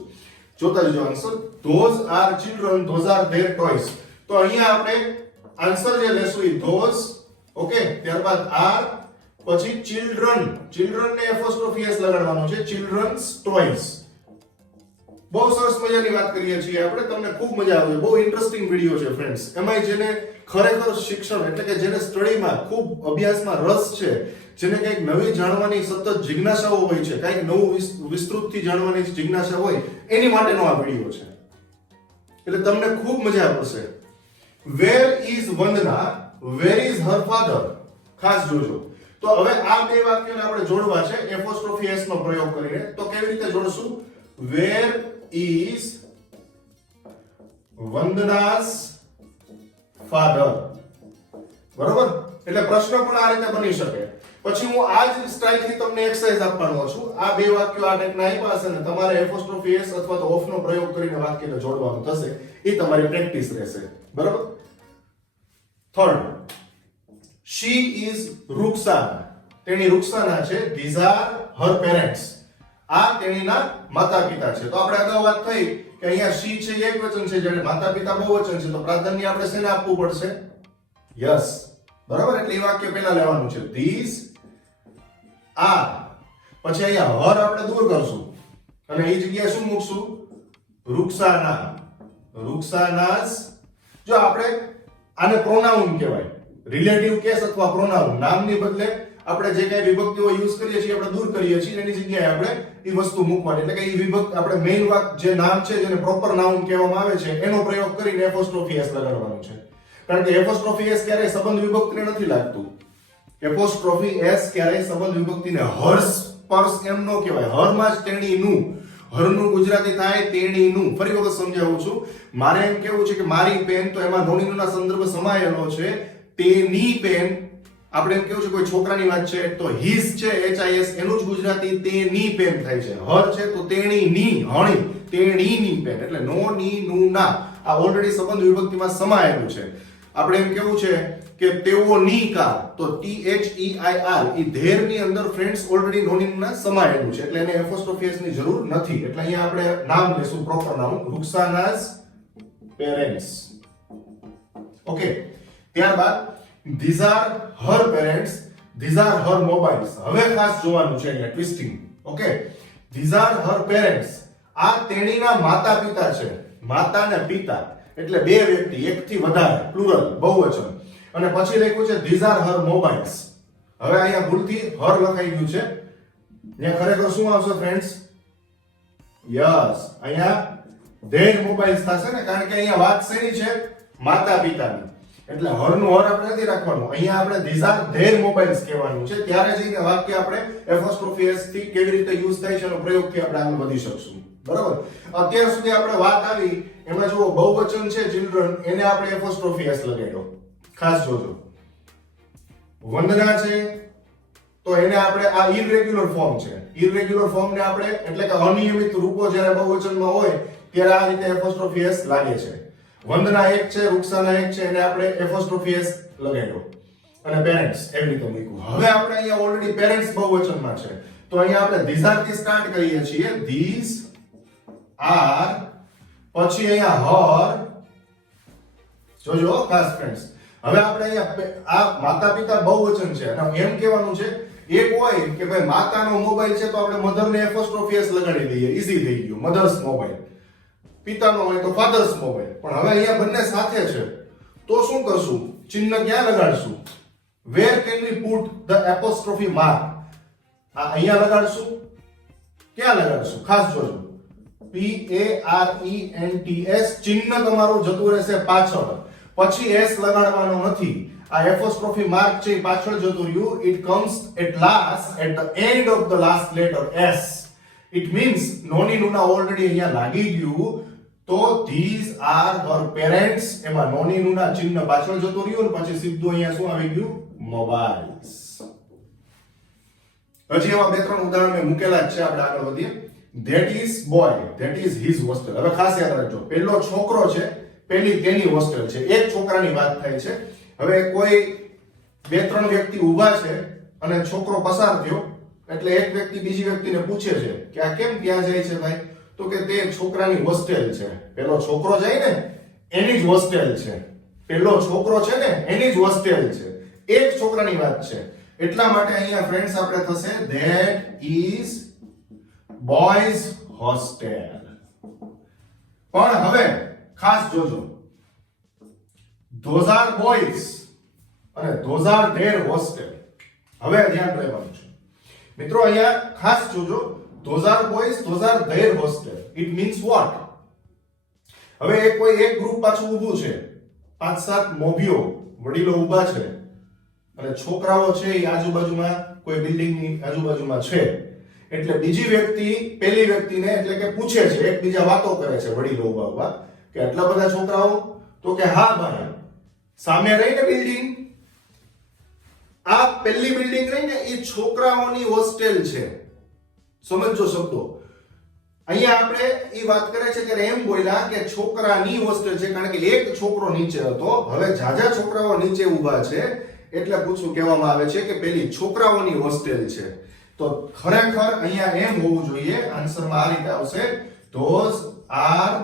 જોતા જજો answer. those are children, those are their toys. તો અહીંયા આપણે આન્સર જે લેશું એ those, ઓકે, ત્યારબાદ are, પછી children ને એપોસ્ટ્રોફી s લગાડવાનો છે, children's toys. બહુ સરસ મજાની વાત કરીએ છીએ આપણે, તમને ખૂબ મજા આવશે. બહુ ઇન્ટરેસ્ટિંગ વિડિયો છે ફ્રેન્ડ્સ. એમાંય જેને ખરેખર શિક્ષણ એટલે કે જેને સ્ટડીમાં ખૂબ અભ્યાસમાં રસ છે, જેને કંઈક નવી જાણવાની સતત જિજ્ઞાસાઓ હોય છે, કંઈક નવું વિસ્તૃતથી જાણવાની જિજ્ઞાસા હોય, એની માટેનો આ વિડિયો છે. એટલે તમને ખૂબ મજા આવશે. Where is Vandana? Where is her father? ખાસ જોજો. તો હવે આ બે વાક્યોને આપણે જોડવા છે એપોસ્ટ્રોફી s નો પ્રયોગ કરીને. તો કેવી રીતે જોડશું? Where is Vandana's father? બરોબર? એટલે પ્રશ્ન પણ આ રીતે બની શકે. પછી હું આ જ સ્ટાઇલથી તમને એક્સરસાઇઝ આપવાનો છું. આ બે વાક્યો આ ટાઈપના આપ્યા હશે ને તમારે એપોસ્ટ્રોફી s અથવા તો ઓફ નો પ્રયોગ કરીને વાક્યને જોડવાનું થશે. એ તમારી પ્રેક્ટિસ રહેશે. બરોબર? Third, she is Ruxana. તેણી રૂક્સાના છે. these are her parents. આ તેણીના માતા-પિતા છે. તો આપણે અગાઉ વાત થઈ કે અહીંયા she છે એકવચન છે, જ્યારે માતા-પિતા બહુવચન છે, તો પ્રાધાન્ય આપણે શેને આપવું પડશે? યસ. બરાબર? એટલે એ વાક્ય પહેલા લેવાનું છે. these are. પછી અહીંયા her આપણે દૂર કરશું અને એ જગ્યાએ શું મૂકશું? રૂક્સાના. રૂક્સાનાસ. જો આપણે આને પ્રોનાઉન કહેવાય. રિલેટિવ કેસ અથવા પ્રોનાઉન. નામની બદલે આપણે જે કઈ વિભક્તિઓ યુઝ કરીએ છીએ આપણે દૂર કરીએ છીએ, એની જગ્યાએ આપણે એ વસ્તુ મૂકવાની. એટલે કે એ વિભક્તિ આપણે મેઇન વાક જે નામ છે, જેને પ્રોપર નાઉન કહેવામાં આવે છે, એનો પ્રયોગ કરીને એપોસ્ટ્રોફી s લગાડવાનું છે. કારણ કે એપોસ્ટ્રોફી s ક્યારેય સંબંધ વિભક્તિને નથી લાગતું. એપોસ્ટ્રોફી s ક્યારેય સંબંધ વિભક્તિને હર્ષ સ્પર્શ એમ ન કહેવાય. હરમાં જ તેણીનું. હરનું ગુજરાતી થાય તેણીનું. ફરી વખત સમજાવું છું. મારે એમ કેવું છે કે મારી પેન, તો એમાં નોનીનુંના સંદર્ભ સમાયેલો છે. તેની પેન આપણે એમ કેવું છે કોઈ છોકરાની વાત છે તો હિઝ છે HIS, એનું જ ગુજરાતી તેની પેન થાય છે. હર છે તો તેણીની, હણી, તેણીની પેન. એટલે નો ની નું ના આ ઓલરેડી સંબંધ વિભક્તિમાં સમાયેલું છે. આપણે એમ કેવું છે કે તેઓની કાર, તો THEIR એ ધેર ની અંદર ફ્રેન્ડ્સ ઓલરેડી નોની નું સમાયેલું છે, એટલે એને એપોસ્ટ્રોફી s ની જરૂર નથી. એટલે અહીંયા આપણે નામ લેશું, પ્રોપર નામ, રૂક્સાનાસ પેરેન્ટ્સ. ઓકે. ત્યારબાદ these are her parents, these are her mobiles. હવે ખાસ જોવાનું છે અહીંયા twisting. Okay. these are her parents. આ તેણીના માતા-પિતા છે. માતા ને પિતા એટલે બે વ્યક્તિ, એકથી વધારે, પ્લુરલ, બહુવચન. અને પછી લખ્યું છે these are her mobiles. હવે અહીંયા ભૂલથી her લખાઈ ગયું છે. ત્યાં ખરેખર શું આવશે ફ્રેન્ડ્સ? યસ, અહીંયા their mobiles થશે ને, કારણ કે અહીંયા વાત શેની છે? માતા-પિતાની. એટલે હરનું હર આપણે નથી રાખવાનું. અહીંયા આપણે these are their mobiles કહેવાનું છે. ત્યારે જઈને વાક્ય આપણે એપોસ્ટ્રોફી s થી કેવી રીતે યુઝ થાય છે એનો પ્રયોગથી આપણે આગળ વધી શકશું. બરાબર? અત્યાર સુધી આપણે વાત આવી એમાં જો બહુવચન છે children, એને આપણે એપોસ્ટ્રોફી s લગાડ્યો. ખાસ જોજો. વંદના છે તો એને આપણે આ ઇરરેગ્યુલર ફોર્મ છે. ઇરરેગ્યુલર ફોર્મ ને આપણે એટલે કે અનિયમિત રૂપો જ્યારે બહુવચનમાં હોય ત્યારે આ રીતે એપોસ્ટ્રોફી s લાગે છે. વંદના એક છે, રૂક્સાના એક છે, એને આપણે એપોસ્ટ્રોફી s લગાડ્યો. અને પેરેન્ટ્સ એવી રીતે મૂક્યું. હવે આપણે અહીંયા ઓલરેડી પેરેન્ટ્સ બહુવચનમાં છે, તો અહીંયા આપણે these are થી સ્ટાર્ટ કરીએ છીએ. these are, પછી અહીંયા her. જોજો ખાસ ફ્રેન્ડ્સ. હવે આપણે અહીંયા આ માતા-પિતા બહુવચન છે અને એમ કહેવાનું છે એક હોય કે ભાઈ માતાનો મોબાઈલ છે તો આપણે મધરને એપોસ્ટ્રોફી s લગાડી દઈએ, ઈઝી થઈ ગયું. Mother's mobile. પિતાનો હોય તો ફાધર્સ મોબાઈલ. પણ હવે અહીંયા બંને સાથે છે તો શું કરશું? ચિહ્ન ક્યાં લગાડશું? Where can we put the apostrophe mark? અહીંયા લગાડશું. ક્યાં લગાડશું? ખાસ જોજો. PARENTS. ચિહ્ન તમારું જતું રહેશે પાછળ, પછી s લગાડવાનો નથી. આ એપોસ્ટ્રોફી માર્ક છે પાછળ જતું રહ્યું. It comes at last, at the end of the last letter s. It means નોની નુના ઓલરેડી અહીંયા લાગી ગયું, તો these are her parents. એમાં નોની નુના ચિહ્ન પાછળ જતું રહ્યું અને પછી સીધું અહીંયા શું આવી ગયું? મોબાઈલ્સ. હજી એવા બે ત્રણ ઉદાહરણ મેં મૂકેલા જ છે, આપણે આગળ વધીએ. that is boy, that is his hostel. હવે ખાસ યાદ રાખજો, પહેલો છોકરો છે, પહેલી તેની હોસ્ટેલ છે. એક છોકરાની વાત થાય છે. હવે કોઈ બે ત્રણ વ્યક્તિ ઊભા છે અને છોકરો પસાર થયો, એટલે એક વ્યક્તિ બીજી વ્યક્તિને પૂછે છે કે આ કેમ ત્યાં જાય છે ભાઈ? તો કે તે છોકરાની હોસ્ટેલ છે. પેલો છોકરો જાય ને એની જ હોસ્ટેલ છે. પેલો છોકરો છે ને એની જ હોસ્ટેલ છે. એક છોકરાની વાત છે. એટલા માટે અહીંયા ફ્રેન્ડ્સ આપણે થશે that is boys hostel. પણ હવે ખાસ જોજો, those are boys અને those are their hostel. હવે ધ્યાન રાખવાનું છે મિત્રો, અહીંયા ખાસ જોજો, those are boys, those are their hostel. It means what? હવે એક ગ્રુપ પાછું ઊભું છે, 5-7 મોભીઓ વડીલો ઊભા છે અને છોકરાઓ છે એ આજુબાજુમાં કોઈ બિલ્ડિંગની આજુબાજુમાં છે. એટલે બીજી વ્યક્તિ પેલી વ્યક્તિને એટલે કે પૂછે છે, એકબીજા વાતો કરે છે વડીલો ઊભા કે આટલા બધા છોકરાઓ? તો કે હા ભાઈ, સામે રહી ને બિલ્ડિંગ, આ પહેલી બિલ્ડિંગ રહી ને એ છોકરાઓની હોસ્ટેલ છે. સમજો શબ્દો. અહીંયા આપણે એ વાત કરે છે કે એમ બોલ્યા કે છોકરાની હોસ્ટેલ છે, કારણ કે એક છોકરો નીચે હતો, હવે જાજા છોકરાઓ નીચે ઊભા છે, એટલે પૂછું કહેવામાં આવે છે કે પેલી છોકરાઓની હોસ્ટેલ છે. તો ખરેખર અહીંયા એમ હોવું જોઈએ, આન્સરમાં આ રીતે આવશે, those are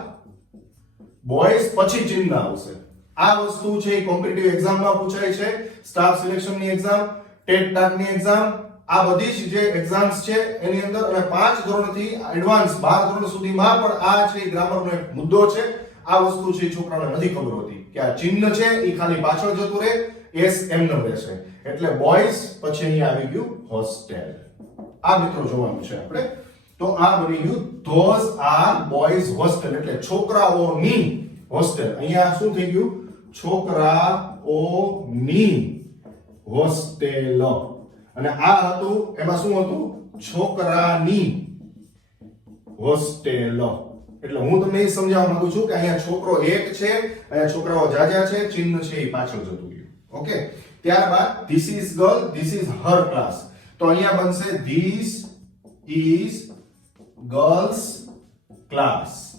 boys, પછી ચિહ્ન આવશે. આ વસ્તુ છે એ કોમ્પિટિટિવ એક્ઝામમાં પૂછાય છે, સ્ટાફ સિલેક્શનની એક્ઝામ, ટેટ ટાટની એક્ઝામ, આ બધી જ જે એક્ઝામ્સ છે એની અંદર, અને 5 ધોરણથી એડવાન્સ 12 ધોરણ સુધીમાં પણ આ છે ગ્રામરનો એક મુદ્દો છે. આ વસ્તુ છે છોકરાઓને નથી ખબર હોતી કે આ ચિહ્ન છે એ ખાલી પાછળ જતું રહે, એસ એમ રહેશે. એટલે બોયઝ પછી અહીંયા આવી ગયું હોસ્ટેલ. આ મિત્રો જોવાનું છે આપણે. તો આ બની ગયું those are boys hostel, એટલે છોકરાઓની હોસ્ટેલ. અહીંયા શું થઈ ગયું? છોકરાઓની હોસ્ટેલ. અને આ હતું એમાં શું હતું? છોકરાની હોસ્ટેલ. એટલે હું તમને એ સમજાવવા માંગુ છું કે અહીંયા છોકરો એક છે, અહીંયા છોકરાઓ જાજા છે, ચિહ્ન છે એ પાછળ જતું રહ્યું. ઓકે. ત્યારબાદ this is girl, this is her class. તો અહીંયા બનશે this is girls class.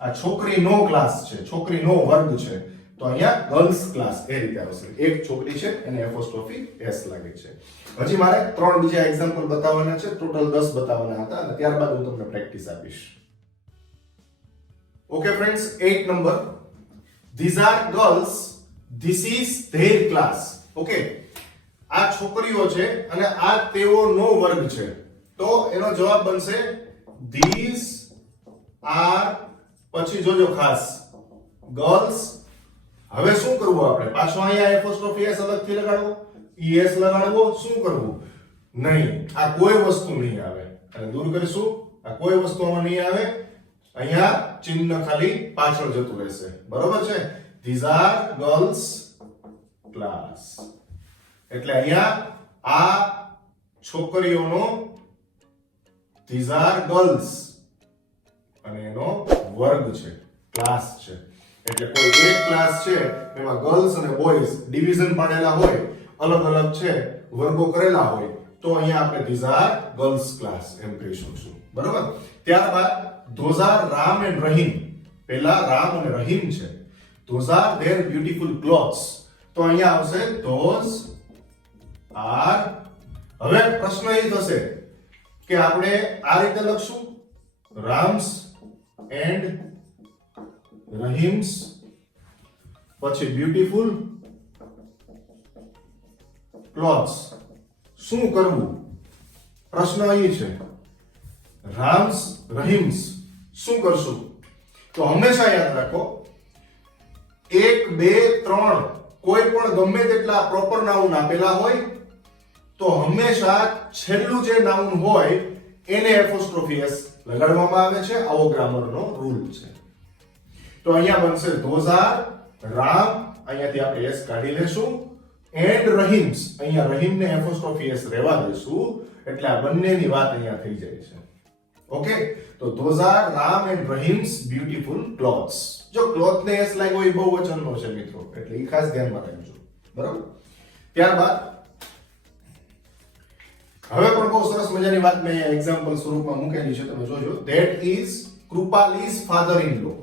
આ છોકરીનો ક્લાસ છે, છોકરીનો વર્ગ છે, તો અહીંયા ગર્લ્સ ક્લાસ એ રીતે આવશે. એક છોકરી છે એને એપોસ્ટ્રોફી એસ લાગે છે. હજી મારે 3 બીજા એક્ઝામ્પલ બતાવવાના છે, ટોટલ 10 બતાવવાના હતા, અને ત્યારબાદ હું તમને પ્રેક્ટિસ આપીશ. Okay friends, 8 number, these are girls, this is their class. Okay, આ છોકરીઓ છે અને આ તેઓનો વર્ગ છે, તો એનો જવાબ બનશે these are, પછી જોજો ખાસ, girls. હવે શું કરવું આપણે? પાછો અહીંયા એપોસ્ટ્રોફી એસ અલગથી લગાડવો, es લગાડવો, શું કરવું? નહીં, આ કોઈ વસ્તુ નહીં આવે, અને દૂર કરીશું. આ કોઈ વસ્તુ આમાં નહીં આવે, અહીંયા ચિહ્ન ખાલી પાછળ જતું રહેશે. બરોબર છે? these are girls class. એટલે અહીંયા આ છોકરીઓનો these are girls અને એનો વર્ગ છે, ક્લાસ છે. એટલે કોઈ એક ક્લાસ છે એમાં ગર્લ્સ અને બોયઝ ડિવિઝન પાડેલા હોય, અલગ અલગ છે, વર્ગો કરેલા હોય, તો અહીંયા આપણે these are girls class એમ કહી શકશું. બરોબર? ત્યારબાદ those are Ram and Rahim. પહેલા રામ અને રહીમ છે. those are their beautiful clothes. તો અહીંયા આવશે those are. હવે પ્રશ્ન એ થશે કે આપણે આ રીતે લખશું, રામ્સ એન્ડ રહીમ્સ, પછી બ્યુટીફુલ ક્લોથ્સ. શું કરવું? પ્રશ્ન અહીં છે, રામ્સ રહીમ્સ શું કરશું? તો હંમેશા યાદ રાખો, 1 2 3 કોઈ પણ ગમે તેટલા પ્રોપર નાઉન આપેલા હોય તો હંમેશા છેલ્લું જે નાઉન હોય એને એપોસ્ટ્રોફી એસ લગાડવામાં આવે છે. આવો ગ્રામરનો રૂલ છે. તો અહીંયા બનશે those are રામ, અહીંયાથી આપણે એસ કાઢી લેશું, એન્ડ રહીમ્સ, અહીંયા રહીમને એપોસ્ટ્રોફી એસ રહેવા દેશું, એટલે આ બંનેની વાત અહીંયા થઈ જાય છે. ઓકે, તો those are Ram and Rahim's beautiful clothes. જો ક્લોથ ને એસ લાગ્યો એ બહુવચનનો છે મિત્રો, એટલે એ ખાસ ધ્યાનમાં રાખજો. બરાબર? ત્યારબાદ હવે પણ બહુ સરસ મજાની વાત મેં એક્ઝામ્પલ સ્વરૂપમાં મૂકેલી છે, તમે જોજો. that is કૃપાલી's father in law.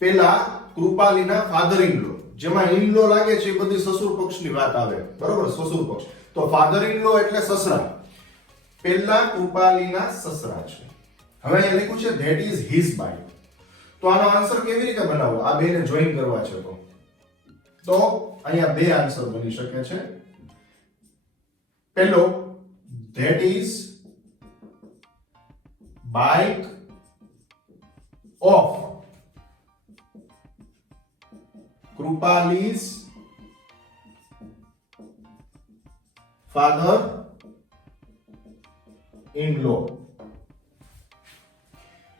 પેલા કૃપાલીના ફાધર ઇન લો, જેમાં ઇન લો લાગે છે એ બધી સસુર પક્ષની વાત આવે. બરોબર? સસુર પક્ષ. તો ફાધર ઇન લો એટલે સસરા. પેલા કૃપાલીના સસરા છે. હવે અહીંયા લખ્યું છે ધેટ ઇઝ હિઝ બાઇક. તો આનો આન્સર કેવી રીતે બનાવવો? આ બેને જોઈન કરવા છે તો અહીંયા બે આન્સર બની શકે છે. પહેલો, ધેટ ઇઝ બાઇક ઓફ કૃપાલી's father in law.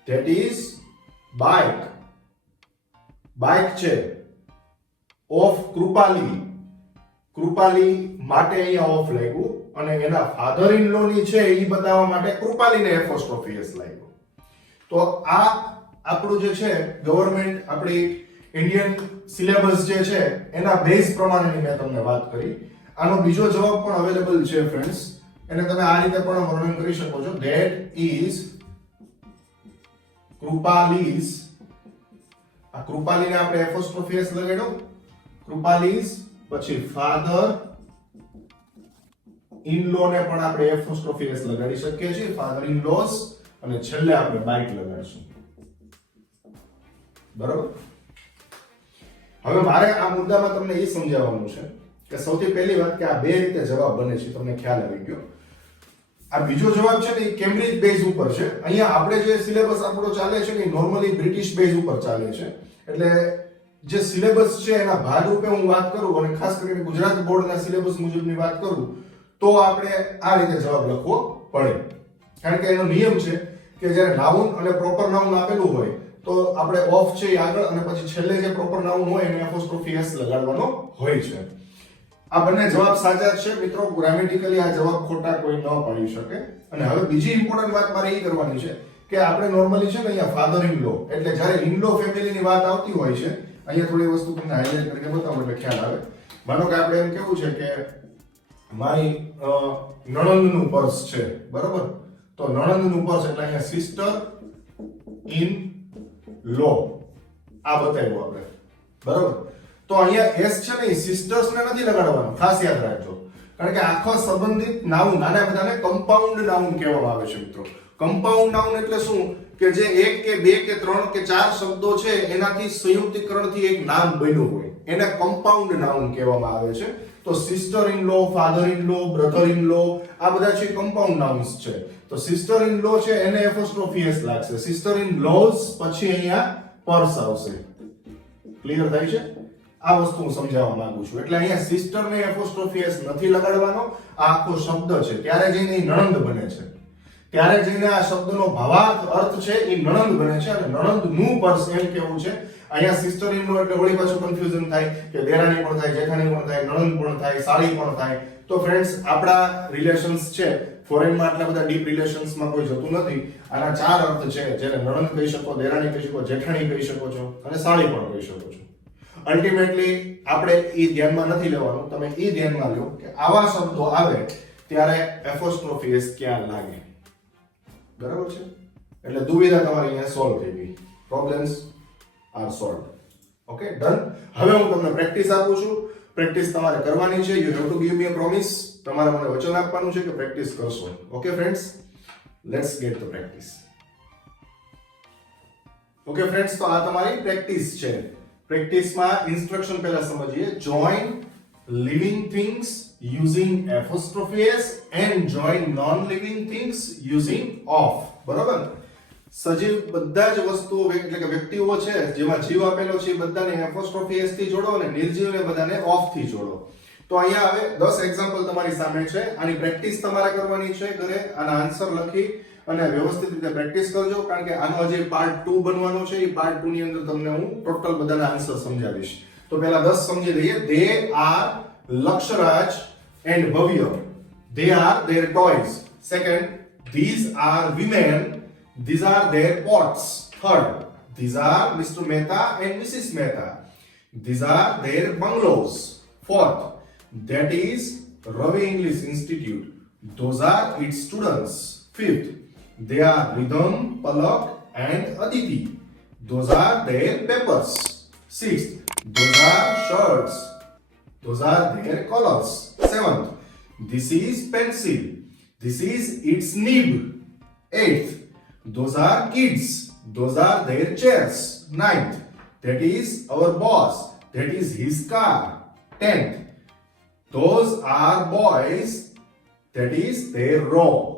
That is bike છે ઓફ કૃપાલી માટે અહીંયા ઓફ લાગ્યું અને એના ફાધર ઇન લો ની છે એ બતાવવા માટે કૃપાલીને એપોસ્ટ્રોફી એસ લાગ્યું. તો આ આપણું જે છે ગવર્નમેન્ટ આપણી ઇન્ડિયન સિલેબસ જે છે એના બેઝ પ્રમાણેની મેં તમને વાત કરી. આનો બીજો જવાબ પણ અવેલેબલ છે ફ્રેન્ડ્સ, એને તમે આ રીતે પણ વર્ણન કરી શકો છો. ધેટ ઇઝ કૃપાલી's, આ કૃપાલીને આપણે એપોસ્ટ્રોફી એસ લગાડ્યો, કૃપાલી's, પછી ફાધર ઇન લો ને પણ આપણે એપોસ્ટ્રોફી એસ લગાડી શકીએ છીએ, ફાધર ઇન લોસ, અને છેલ્લે આપણે બાઇક લગાડશું. બરાબર? હવે મારે આ મુદ્દામાં તમને એ સમજાવવાનું છે કે સૌથી પહેલી વાત કે આ બે રીતે જવાબ બને છે, તમને ખ્યાલ આવી ગયો. આ બીજો જવાબ છે ને એ કેમ્બ્રિજ બેઝ ઉપર છે. અહીંયા આપણે જે સિલેબસ આપણો ચાલે છે ને નોર્મલી બ્રિટિશ બેઝ ઉપર ચાલે છે. એટલે જે સિલેબસ છે એના ભાગરૂપે હું વાત કરું અને ખાસ કરીને ગુજરાત બોર્ડના સિલેબસ મુજબની વાત કરું તો આપણે આ રીતે જવાબ લખવો પડે. કારણ કે એનો નિયમ છે કે જ્યારે નાઉન અને પ્રોપર નાઉન આપેલું હોય તો આપણે ઓફ છે આગળ અને પછી છેલ્લે જે પ્રોપર નાઉન હોય એને એપોસ્ટ્રોફી એસ લગાડવાનો હોય છે. આ બંને જવાબ સાચા છે મિત્રો. ગ્રામેટિકલી આ જવાબ ખોટા કોઈ ન પાડી શકે. અને હવે બીજી ઇમ્પોર્ટન્ટ વાત મારે એ કરવાની છે કે આપણે નોર્મલી છે ને અહીંયા ફાધર ઇન લો, એટલે જ્યારે ઇન લો ફેમિલીની વાત આવતી હોય છે, અહીંયા થોડી વસ્તુ તમને હાઇલાઇટ કરીને બતાવું એટલે ખ્યાલ આવે. માનો કે આપણે એમ કેવું છે કે મારી નણંદનું પર્સ છે, બરાબર? તો નણંદનું પર્સ એટલે અહીંયા સિસ્ટર ઇન લો આ બતાવ્યું આપણે, બરાબર? તો અહીંયા એસ છે ને એ સિસ્ટર્સ ને નથી લગાડવાનું, ખાસ યાદ રાખજો. કારણ કે આખો સંબંધિત નાઉન આને બધાને કમ્પાઉન્ડ નાઉન કહેવામાં આવે છે મિત્રો. કમ્પાઉન્ડ નાઉન એટલે શું કે જે એક કે બે કે ત્રણ કે ચાર શબ્દો છે એનાથી સંયુક્તિકરણથી એક નામ બન્યું હોય એને કમ્પાઉન્ડ નાઉન કહેવામાં આવે છે. તો sister in law, father in law, brother in law આ બધા છે કમ્પાઉન્ડ નાઉન્સ છે. તો સિસ્ટર ઇન લો છે એને એપોસ્ટ્રોફી એસ લાગશે, સિસ્ટર ઇન લોઝ પછી અહીંયા પર્સ આવશે. ક્લિયર થાય છે? આ વસ્તુ હું સમજાવવા માંગુ છું. એટલે અહીંયા સિસ્ટર ને એપોસ્ટ્રોફી એસ નથી લગાડવાનો. આ આખો શબ્દ છે ત્યારે જઈને એ નણંદ બને છે, ત્યારે જઈને આ શબ્દનો ભાવાર્થ અર્થ છે એ નણંદ બને છે. અને નણંદનું પર્સ એમ કેવું છે. અહીંયા સિસ્ટર ઇન લો એટલે વળી પાછું કન્ફ્યુઝન થાય કે દેરાણી પણ થાય, જેઠાણી પણ થાય, નણંદ પણ થાય, સાળી પણ થાય. તો ફ્રેન્ડ્સ આપણા રિલેશન્સ છે ફોરેનમાં આટલા બધા ડીપ રિલેશન્સમાં કોઈ જતું નથી. આના ચાર અર્થ છે, જેને નણંદ કહી શકો, દેરાણી કહી શકો, જેઠાણી કહી શકો છો અને સાળી પણ કહી શકો છો. અલ્ટિમેટલી આપણે એ ધ્યાનમાં નથી લેવાનું. તમે એ ધ્યાનમાં લો કે આવા શબ્દો આવે ત્યારે એપોસ્ટ્રોફી એસ ક્યાં લાગે. બરાબર છે? એટલે દુવિધા તમારી અહીંયા સોલ્વ થઈ ગઈ. Problems R solve. Okay, done. હવે હું તમને પ્રેક્ટિસ આપું છું. પ્રેક્ટિસ તમારે કરવાની છે. You have to give me a promise. તમારે મને વચન આપવાનું છે કે પ્રેક્ટિસ કરશો. Okay friends, let's get the practice. Okay friends, તો આ તમારી પ્રેક્ટિસ છે. પ્રેક્ટિસમાં ઇન્સ્ટ્રક્શન પહેલા સમજીએ. Join living things using apostrophe S and join non living things using of. બરોબર? સજીવ બધા જ વસ્તુઓ એટલે કે વ્યક્તિઓ છે જેમાં જીવ આપેલો છે બધાને એપોસ્ટ્રોફી એસ થી જોડો અને નિર્જીવને બધાને ઓફ થી જોડો. તો અહીંયા હવે 10 એક્ઝામ્પલ તમારી સામે છે. આની પ્રેક્ટિસ તમારે કરવાની છે ઘરે. આના આન્સર લખી અને વ્યવસ્થિત રીતે પ્રેક્ટિસ કરજો. કારણ કે આનો હજી પાર્ટ 2 બનવાનો છે. એ પાર્ટ 2 ની અંદર તમને હું ટોટલ બધાના આન્સર સમજાવીશ. તો પહેલા 10 સમજી લઈએ. They are Laksharaj and Bhavya. They are their toys. Second, these are women. These are their pots. Third, these are Mr. Mehta and Mrs. Mehta. These are their bungalows. Fourth, that is Ravi English Institute. Those are its students. Fifth, they are Ridham, Palak and Aditi. Those are their papers. Sixth, those are shirts. Those are their collars. Seventh, this is pencil. This is its nib. Eighth, Those are kids. Those are their chairs. 9th, that is our boss. That is his car. 10th, those are boys. That is their robe.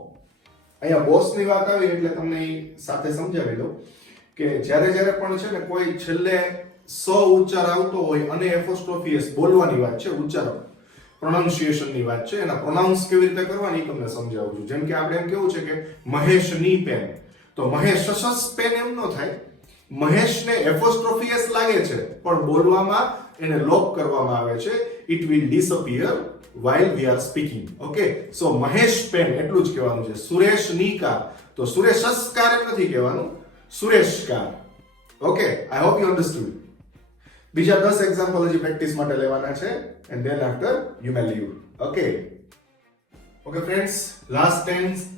અહીંયા બોસની વાત આવી એટલે તમને સાથે સમજાવી દઉં કે જ્યારે પણ છે ને કોઈ છેલ્લે સ ઉચ્ચાર આવતો હોય અને એપોસ્ટ્રોફી એસ બોલવાની વાત છે, ઉચ્ચાર પ્રોનાઉન્સિએશનની વાત છે, એના પ્રોનાઉન્સ કેવી રીતે કરવાની તમને સમજાવું છું. જેમ કે આપણે એમ કેવું છે કે મહેશની પેન, તો મહેશ પેન એમ ન થાય. મહેશને એપોસ્ટ્રોફી એસ લાગે છે પણ બોલવામાં એને લોક કરવામાં આવે છે. It will disappear while we are speaking. Okay, so Mahesh pen એટલું જ કહેવાનું છે. સુરેશની કાર, તો સુરેશ કાર એમ નથી કહેવાનું, Suresh car. Okay, I hope you understood. બીજા 10 એક્ઝામ્પલ હજી પ્રેક્ટિસ માટે લેવાના છે and then after you may leave. Okay. Okay friends, last 10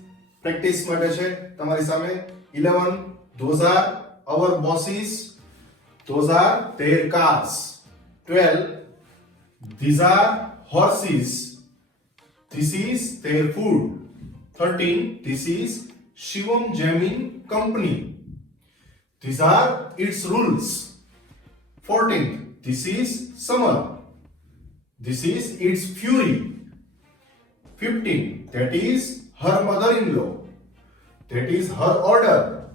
practice માટે છે તમારી સામે. 11, those are our bosses. Those are their cars. 12, these are horses. This is their food. 13, this is Shivam Jamming Company. These are its rules. 14, this is summer. This is its fury. 15, that is her mother-in-law. That is her order.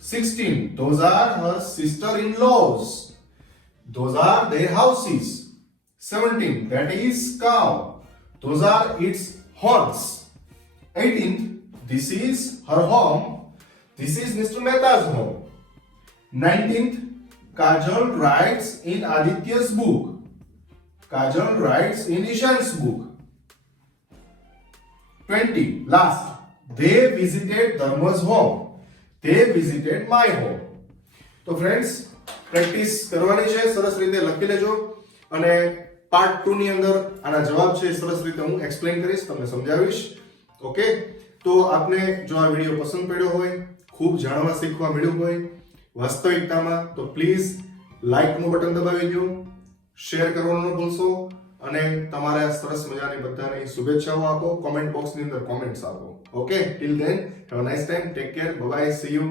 16, those are her sister-in-laws. Those are their houses. 17, that is cow. Those are its horns. 18, this is her home. This is Mr. Mehta's home. 19th, Kajal writes in Aditya's book. Kajal writes in Ishan's book. 20, last, they visited Dharma's home. They visited my home. તો friends practice કરવાની છે, સરસ રીતે લખી લેજો અને part 2 ની અંદર આના જવાબ છે સરસ રીતે હું એક્સપ્લેન કરીશ, તમને સમજાવીશ. ઓકે, તો આપને જો આ વિડિયો પસંદ પડ્યો હોય, ખૂબ જાણવા શીખવા મળ્યું હોય વાસ્તવિકતામાં, તો પ્લીઝ લાઈક નું બટન દબાવી દો, શેર કરવાનું ન ભૂલશો અને તમારા સરસ મજાની બધાને શુભેચ્છાઓ આપો, કોમેન્ટ બોક્સની અંદર કોમેન્ટ્સ આપો. Okay, till then have a nice time, take care, bye bye, C you.